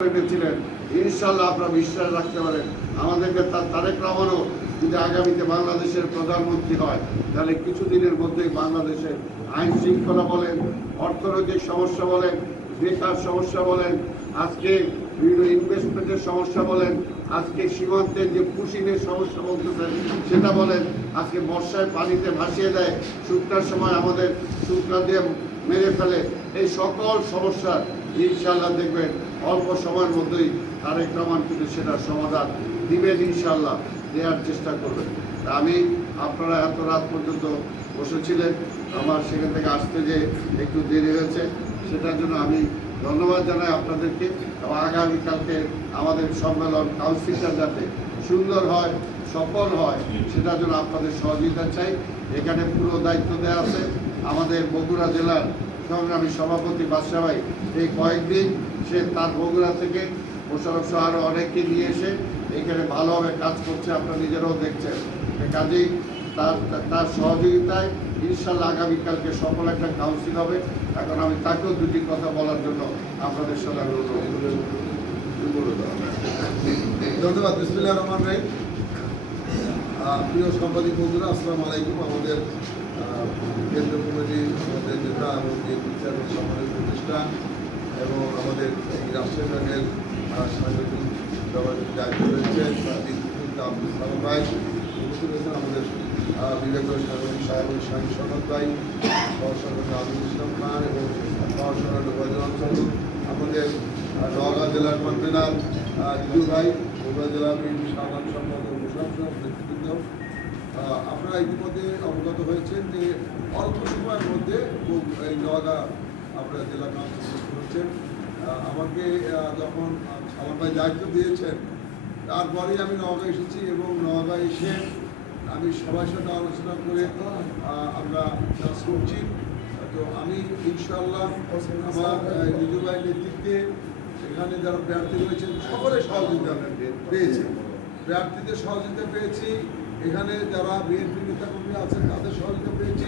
রেখেছিলেন ইনশাল্লাহ আপনারা বিশ্বাস রাখতে পারেন। আমাদেরকে তার তারেক রহমানও যদি আগামীতে বাংলাদেশের প্রধানমন্ত্রী হয়, তাহলে কিছুদিনের মধ্যেই বাংলাদেশের আইন শৃঙ্খলা বলেন, অর্থনৈতিক সমস্যা বলেন, বেকার সমস্যা বলেন, আজকে বিভিন্ন ইনভেস্টমেন্টের সমস্যা বলেন, আজকে সীমান্তের যে পুশিনের সমস্যা বলতেছেন, সেটা বলেন, আজকে বর্ষায় পানিতে ভাসিয়ে দেয়, শুকনার সময় আমাদের শুকনা দিয়ে মেরে ফেলে, এই সকল সমস্যা ইনশাল্লাহ দেখবেন অল্প সময়ের মধ্যেই তারেক রহমান কিন্তু সেটার সমাধান দিবেন ইনশাল্লাহ দেওয়ার চেষ্টা করবেন। আমি আপনারা এত রাত পর্যন্ত বসেছিলেন, আমার সেখান থেকে আসতে যে একটু দেরি হয়েছে, সেটার জন্য আমি ধন্যবাদ জানাই আপনাদেরকে। এবং আগামীকালকে আমাদের সম্মেলন কাউন্সিলটা যাতে সুন্দর হয়, সফল হয়, সেটার জন্য আপনাদের সহযোগিতা চাই। এখানে পুরো দায়িত্ব দেওয়া আছে। আমাদের বগুড়া জেলার সংগ্রামী সভাপতি বাদশাহ ভাই এই কয়েকদিন সে তার বগুড়া থেকে মোশারফ সহ আরও অনেককে নিয়ে এসে এখানে ভালোভাবে কাজ করছে আপনারা নিজেরাও দেখছেন। কাজেই তার তার সহযোগিতায় ইনশাল্লাহ আগামীকালকে সফল একটা কাউন্সিল হবে। এখন আমি তাকেও দুটি কথা বলার জন্য আপনাদের সাথে অনুরোধ ধন্যবাদ বিসমিল্লাহ রহমান রাহিম আহ, প্রিয় সাংবাদিক বন্ধুরা আসসালামু আলাইকুম। আমাদের আহ, কেন্দ্রীয় কমিটি আমাদের নেতা এবং যে চেয়ারম্যান সম্মানিত প্রতিষ্ঠান এবং আমাদের এই রাষ্ট্রীয় ব্যাংকের সাংগঠনিক দায়িত্ব রয়েছেন আব্দুল সালাম ভাই আমাদের আহ, বিবেকীয় সাংগঠনিক সভাপতি শাহিন সনদ ভাই সহসভাপতি আবুল ইসলাম খান এবং আমাদের নওগাঁ জেলার কনভেনার দিদু ভাই বগুড়া জেলা সাধারণ সম্পাদক মুশারফ সাহেব নেতৃবৃন্দ আহ, আপনারা ইতিমধ্যে অবগত হয়েছেন যে অল্প সময়ের মধ্যে এই নওগাঁ আপনারা জেলা কাউন্সিল আহ, আমাকে যখন সালাম ভাই দায়িত্ব দিয়েছেন তারপরেই আমি নওগাঁ এসেছি এবং নওগাঁ এসে আমি সবার সাথে আলোচনা করে আমরা কাজ করছি। তো আমি ইনশাল্লাহ আমার নিজু নেতৃত্বে এখানে যারা প্রার্থী রয়েছেন সকলের সহযোগিতা আমি পেয়েছি। প্রার্থীদের সহযোগিতা পেয়েছি। এখানে যারা বিএনপি নেতাকর্মী আছেন, তাদের সহযোগিতা পেয়েছি।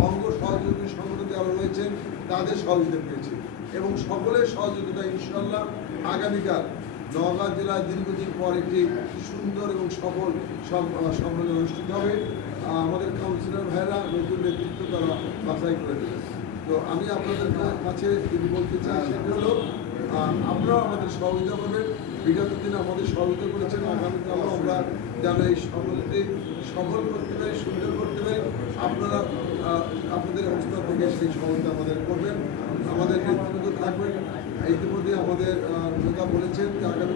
অঙ্গ সহযোগী সংগঠন যারা রয়েছেন, তাদের সহযোগিতা পেয়েছি। এবং সকলের সহযোগিতা ইনশাল্লাহ আগামীকাল নওগাঁ জেলার দীর্ঘদিন পর একটি সুন্দর এবং সফল সম- সম্মেলন অনুষ্ঠিত হবে। আমাদের কাউন্সিলর ভাইরা নতুন নেতৃত্ব তারা বাছাই করে দেবে তো আমি আপনাদের কাছে যদি বলতে চাই, সেটি হলো আপনারাও আমাদের সহযোগিতা করবেন। বিগত দিনে আমাদের সহযোগিতা করেছেন আগামীকালও আমরা যেন এই সম্মেলনটি সফল করতে পারি, সুন্দর করতে পারি, আপনারা আপনাদের অবস্থা থেকে সেই সহযোগিতা আমাদের করবেন। আমাদের নেতৃত্ব থাকবেন। ইতিমধ্যে আমাদের নেতা বলেছেন যে আগামী